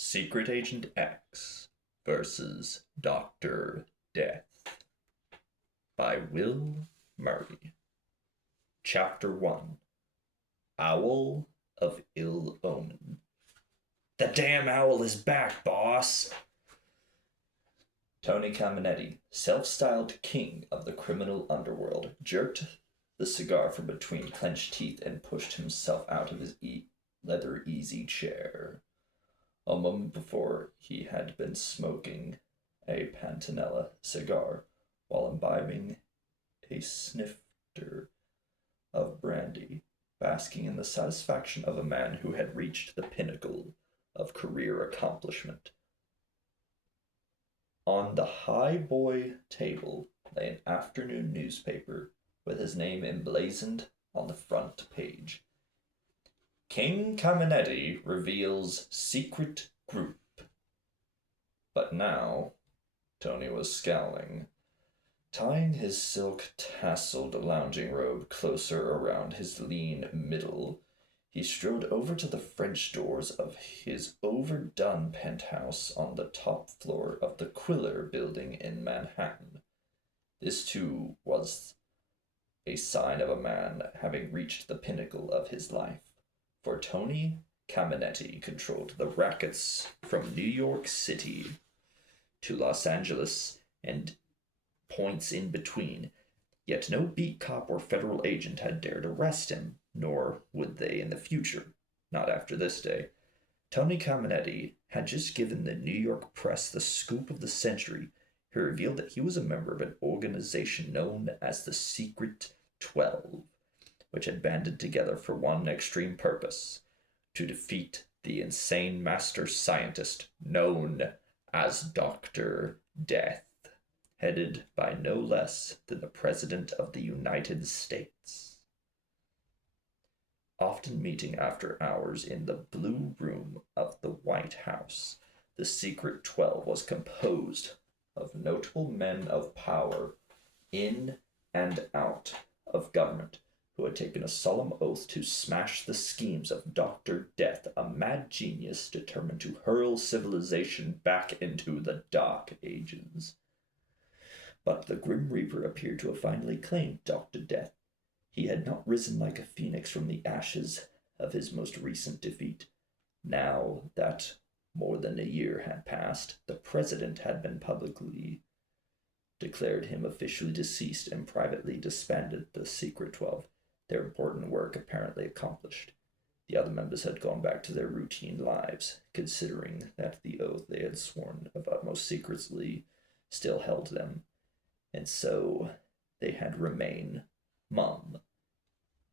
Secret Agent X versus Dr. Death by Will Murray. Chapter 1 Owl of Ill Omen. The damn owl is back, boss! Tony Caminetti, self-styled king of the criminal underworld, jerked the cigar from between clenched teeth and pushed himself out of his leather easy chair. A moment before, he had been smoking a pantanella cigar while imbibing a snifter of brandy, basking in the satisfaction of a man who had reached the pinnacle of career accomplishment. On the highboy table lay an afternoon newspaper with his name emblazoned on the front page. King Caminetti reveals secret group. But now, Tony was scowling. Tying his silk tasseled lounging robe closer around his lean middle, he strode over to the French doors of his overdone penthouse on the top floor of the Quiller building in Manhattan. This, too, was a sign of a man having reached the pinnacle of his life. For Tony Caminetti controlled the rackets from New York City to Los Angeles and points in between, yet no beat cop or federal agent had dared arrest him, nor would they in the future, not after this day. Tony Caminetti had just given the New York press the scoop of the century. He revealed that he was a member of an organization known as the Secret 12, which had banded together for one extreme purpose: to defeat the insane master scientist known as Dr. Death, headed by no less than the President of the United States. Often meeting after hours in the Blue Room of the White House, the Secret 12 was composed of notable men of power in and out of government, who had taken a solemn oath to smash the schemes of Dr. Death, a mad genius determined to hurl civilization back into the Dark Ages. But the Grim Reaper appeared to have finally claimed Dr. Death. He had not risen like a phoenix from the ashes of his most recent defeat. Now that more than a year had passed, the president had been publicly declared him officially deceased and privately disbanded the Secret 12. Their important work apparently accomplished. The other members had gone back to their routine lives, considering that the oath they had sworn of utmost secrecy still held them, and so they had remained mum.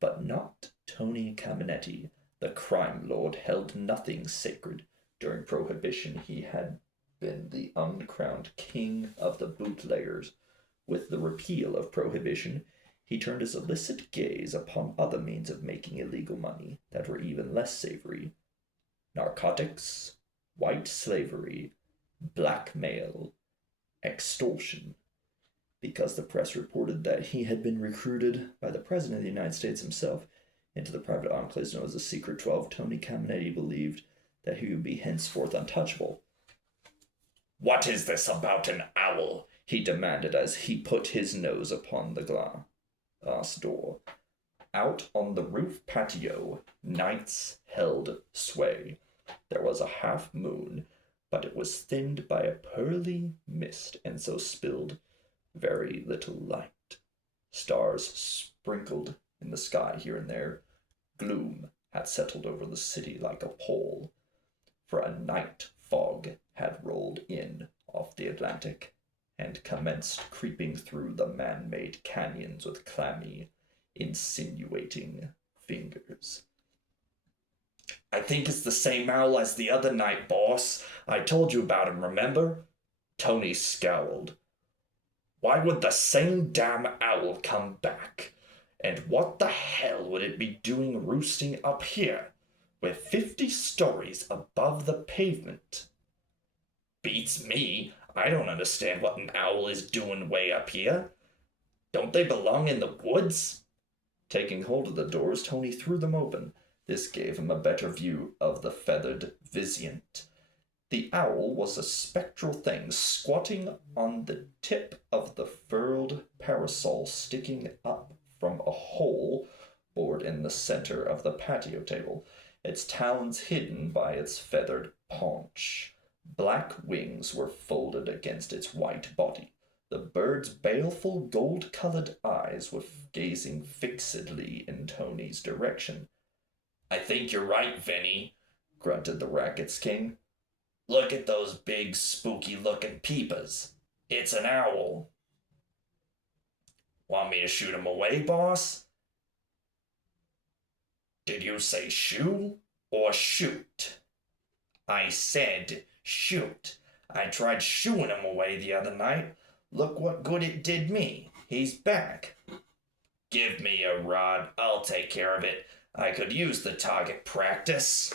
But not Tony Caminetti. The crime lord held nothing sacred. During Prohibition, he had been the uncrowned king of the bootleggers. With the repeal of Prohibition, he turned his illicit gaze upon other means of making illegal money that were even less savory: narcotics, white slavery, blackmail, extortion. Because the press reported that he had been recruited by the President of the United States himself into the private enclaves known as the Secret 12, Tony Caminetti believed that he would be henceforth untouchable. "What is this about an owl?" he demanded as he put his nose upon the glass door. Out on the roof patio, nights held sway. There was a half moon, but it was thinned by a pearly mist, and so spilled very little light. Stars sprinkled in the sky here and there. Gloom had settled over the city like a pall, for a night fog had rolled in off the Atlantic and commenced creeping through the man-made canyons with clammy, insinuating fingers. "I think it's the same owl as the other night, boss. I told you about him, remember?" Tony scowled. "Why would the same damn owl come back? And what the hell would it be doing roosting up here? We're 50 stories above the pavement." "Beats me. I don't understand what an owl is doing way up here. Don't they belong in the woods?" Taking hold of the doors, Tony threw them open. This gave him a better view of the feathered Vizient The owl was a spectral thing squatting on the tip of the furled parasol sticking up from a hole bored in the center of the patio table, its talons hidden by its feathered paunch. Black wings were folded against its white body. The bird's baleful gold-colored eyes were gazing fixedly in Tony's direction. "I think you're right, Vinny," grunted the Rackets King. "Look at those big, spooky-looking peepers. It's an owl." "Want me to shoot him away, boss?" "Did you say shoo or shoot?" "I said shoot. I tried shooing him away the other night. Look what good it did me. He's back." "Give me a rod. I'll take care of it. I could use the target practice."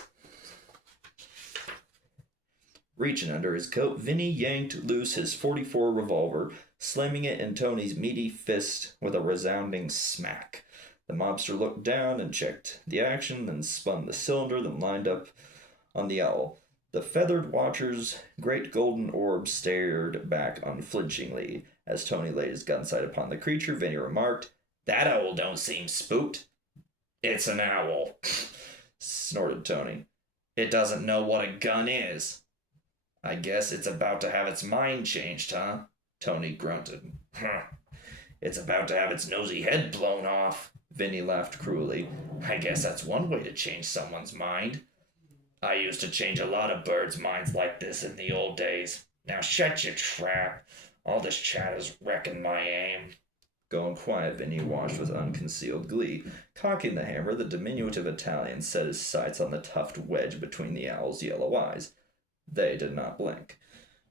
Reaching under his coat, Vinny yanked loose his .44 revolver, slamming it in Tony's meaty fist with a resounding smack. The mobster looked down and checked the action, then spun the cylinder, then lined up on the owl. The feathered watcher's great golden orb stared back unflinchingly. As Tony laid his gun sight upon the creature, Vinny remarked, "That owl don't seem spooked." "It's an owl," snorted Tony. "It doesn't know what a gun is." "I guess it's about to have its mind changed, huh?" Tony grunted. "It's about to have its nosy head blown off." Vinny laughed cruelly. "I guess that's one way to change someone's mind. I used to change a lot of birds' minds like this in the old days. Now shut your trap. All this chatter's wrecking my aim." Going quiet, Vinny watched with unconcealed glee. Cocking the hammer, the diminutive Italian set his sights on the tufted wedge between the owl's yellow eyes. They did not blink.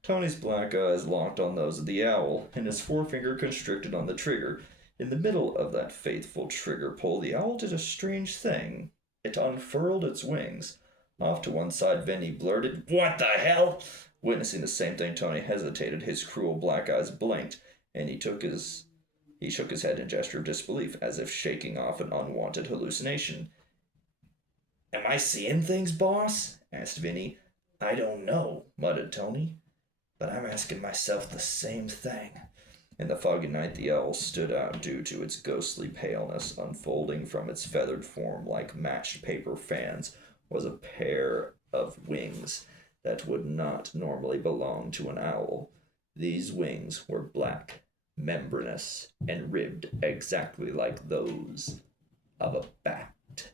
Tony's black eyes locked on those of the owl, and his forefinger constricted on the trigger. In the middle of that faithful trigger pull, the owl did a strange thing. It unfurled its wings. Off to one side, Vinny blurted, "What the hell?" Witnessing the same thing, Tony hesitated. His cruel black eyes blinked, and he shook his head in a gesture of disbelief, as if shaking off an unwanted hallucination. "Am I seeing things, boss?" asked Vinny. "I don't know," muttered Tony, "but I'm asking myself the same thing." In the foggy night, the owl stood out due to its ghostly paleness. Unfolding from its feathered form like matched paper fans was a pair of wings that would not normally belong to an owl. These wings were black, membranous, and ribbed exactly like those of a bat.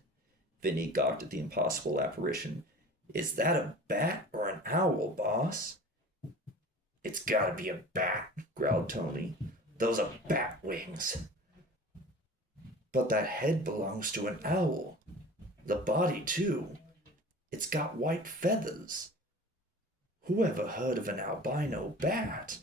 Vinny gawked at the impossible apparition. "Is that a bat or an owl, boss?" "It's gotta be a bat," growled Tony. "Those are bat wings." "But that head belongs to an owl. The body, too. It's got white feathers. Who ever heard of an albino bat?"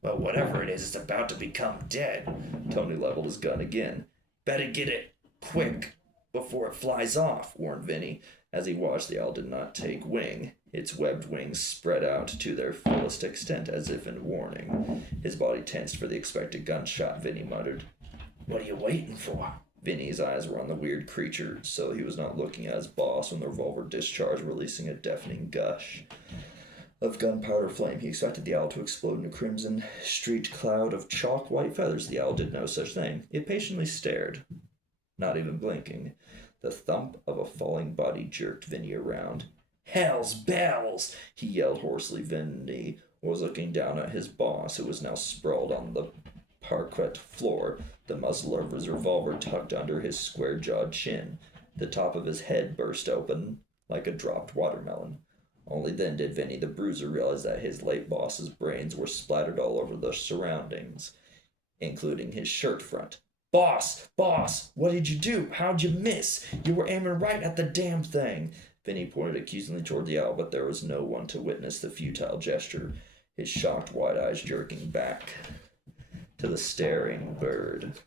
"Well, whatever it is, it's about to become dead." Tony leveled his gun again. "Better get it quick before it flies off," warned Vinny. As he watched, the owl did not take wing. Its webbed wings spread out to their fullest extent as if in warning. His body tensed for the expected gunshot. Vinny muttered, "What are you waiting for?" Vinny's eyes were on the weird creature, so he was not looking at his boss when the revolver discharged, releasing a deafening gush of gunpowder flame. He expected the owl to explode in a crimson streaked cloud of chalk white feathers. The owl did no such thing. It patiently stared, not even blinking. The thump of a falling body jerked Vinny around. "Hell's bells!" he yelled hoarsely. Vinny was looking down at his boss, who was now sprawled on the parquet floor, the muzzle of his revolver tucked under his square-jawed chin. The top of his head burst open like a dropped watermelon. Only then did Vinny the Bruiser realize that his late boss's brains were splattered all over the surroundings, including his shirt front. Boss, what did you do? How'd you miss? You were aiming right at the damn thing." Vinny pointed accusingly toward the owl, but there was no one to witness the futile gesture, his shocked wide eyes jerking back to the staring bird.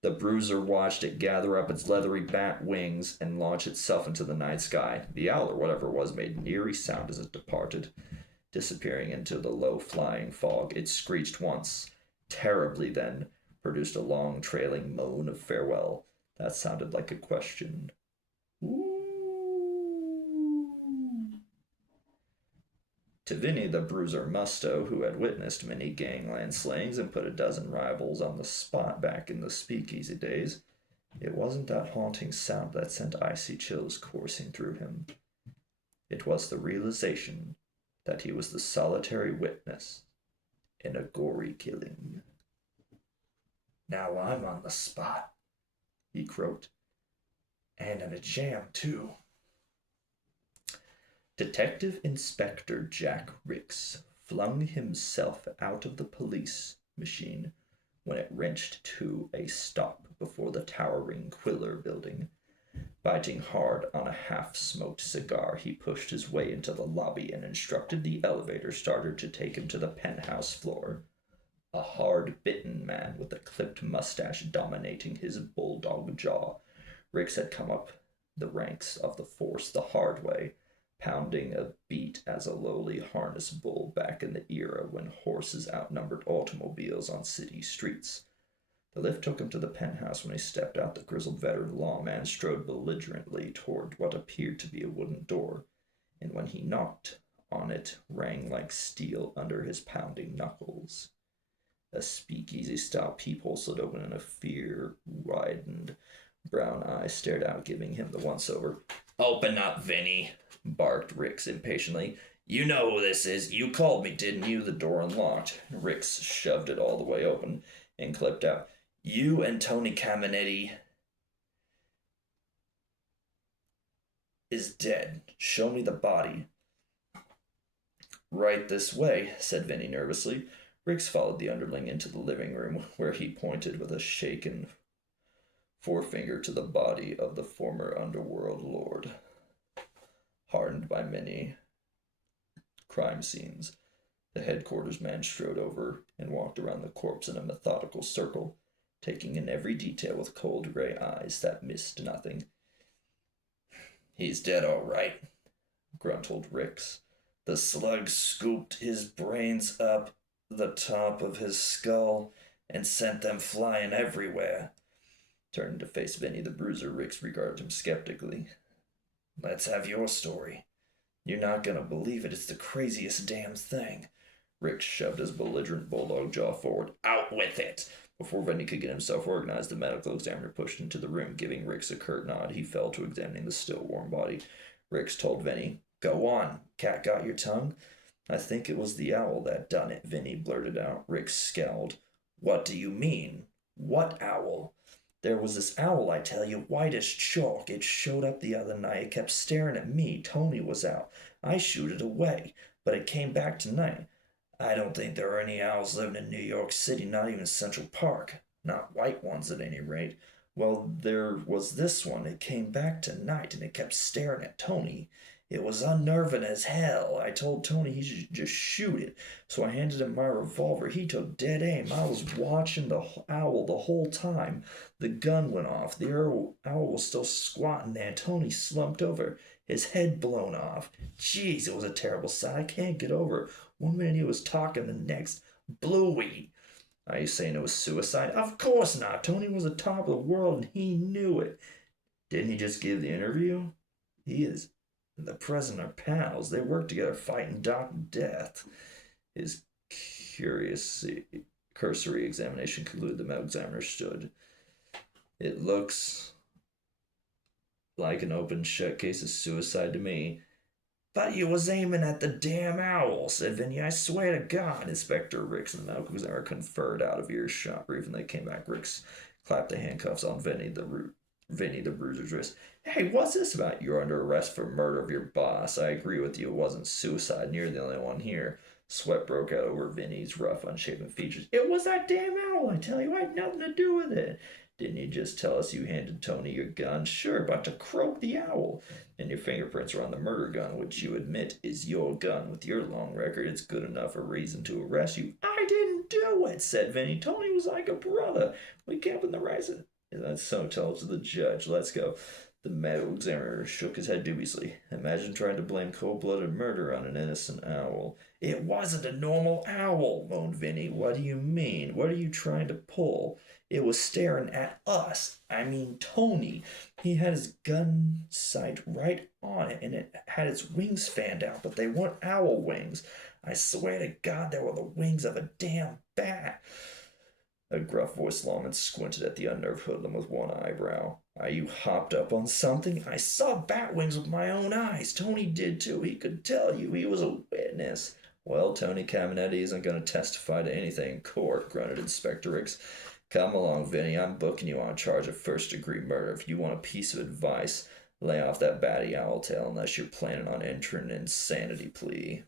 The Bruiser watched it gather up its leathery bat wings and launch itself into the night sky. The owl, or whatever it was, made an eerie sound as it departed, disappearing into the low-flying fog. It screeched once, terribly, then produced a long, trailing moan of farewell. That sounded like a question. "Ooh." To Vinny the Bruiser Musto, who had witnessed many gangland slayings and put a dozen rivals on the spot back in the speakeasy days, it wasn't that haunting sound that sent icy chills coursing through him. It was the realization that he was the solitary witness in a gory killing. "Now I'm on the spot," he croaked. "And in a jam, too." Detective Inspector Jack Ricks flung himself out of the police machine when it wrenched to a stop before the towering Quiller building. Biting hard on a half-smoked cigar, he pushed his way into the lobby and instructed the elevator starter to take him to the penthouse floor. A hard-bitten man with a clipped mustache dominating his bulldog jaw, Ricks had come up the ranks of the force the hard way, pounding a beat as a lowly harness bull back in the era when horses outnumbered automobiles on city streets. The lift took him to the penthouse. When he stepped out, the grizzled veteran lawman strode belligerently toward what appeared to be a wooden door, and when he knocked on it, rang like steel under his pounding knuckles. A speakeasy-style peephole slid open, and a fear-widened brown eye stared out, giving him the once-over. "Open up, Vinny," barked Ricks impatiently. "You know who this is. You called me, didn't you?" The door unlocked. Ricks shoved it all the way open and clipped out. "You and Tony Caminetti is dead. Show me the body." "Right this way," said Vinny nervously. Ricks followed the underling into the living room, where he pointed with a shaken forefinger to the body of the former underworld lord. Hardened by many crime scenes, the headquarters man strode over and walked around the corpse in a methodical circle, taking in every detail with cold gray eyes that missed nothing. "He's dead all right," grunted Ricks. "The slug scooped his brains up the top of his skull and sent them flying everywhere." Turning to face Vinny the Bruiser, Ricks regarded him skeptically. "Let's have your story. You're not gonna believe it. It's the craziest damn thing." Ricks shoved his belligerent bulldog jaw forward. "Out with it!" Before Vinny could get himself organized, the medical examiner pushed into the room. Giving Ricks a curt nod, he fell to examining the still warm body. Ricks told Vinny, "Go on. Cat got your tongue?" "I think it was the owl that done it," Vinny blurted out. Ricks scowled. "What do you mean? What owl?" "There was this owl, I tell you, white as chalk. It showed up the other night. It kept staring at me. Tony was out. I shooed it away, but it came back tonight. I don't think there are any owls living in New York City, not even Central Park. Not white ones, at any rate. Well, there was this one. It came back tonight, and it kept staring at Tony. It was unnerving as hell. I told Tony he should just shoot it, so I handed him my revolver. He took dead aim. I was watching the owl the whole time. The gun went off. The owl was still squatting there. Tony slumped over, his head blown off. Jeez, it was a terrible sight. I can't get over it. One minute he was talking, the next, Bluey. Are you saying it was suicide? Of course not. Tony was the top of the world, and he knew it. Didn't he just give the interview? He is and the president are pals. They work together fighting Dr. Death. His cursory examination concluded. The medical examiner stood. "It looks like an open shut case of suicide to me." "But you was aiming at the damn owl," said Vinny. "I swear to God." Inspector Ricks and the medical examiner conferred out of earshot. Briefly, they came back. Ricks clapped the handcuffs on Vinny the Bruiser's wrist. "Hey, what's this about? You're under arrest for murder of your boss. I agree with you. It wasn't suicide, and you're the only one here." Sweat broke out over Vinny's rough, unshaven features. "It was that damn owl, I tell you. I had nothing to do with it." "Didn't you just tell us you handed Tony your gun?" "Sure, but to croak the owl. And your fingerprints are on the murder gun, which you admit is your gun. With your long record, it's good enough a reason to arrest you." "I didn't do it," said Vinny. "Tony was like a brother. We kept in the right." "That's so. Tell it to the judge. Let's go." The medical examiner shook his head dubiously. "Imagine trying to blame cold-blooded murder on an innocent owl." "It wasn't a normal owl," moaned Vinny. "What do you mean? What are you trying to pull?" It was staring at us. I mean, Tony. He had his gun sight right on it, and it had its wings fanned out, but they weren't owl wings. I swear to God, they were the wings of a damn bat. A gruff voiced lawman squinted at the unnerved hoodlum with one eyebrow. Are you hopped up on something? I saw bat wings with my own eyes. Tony did too. He could tell you. He was a witness. Well, Tony Caminetti isn't going to testify to anything in court, grunted Inspector Ricks. Come along, Vinny. I'm booking you on a charge of first-degree murder. If you want a piece of advice, lay off that batty owl tail unless you're planning on entering an insanity plea.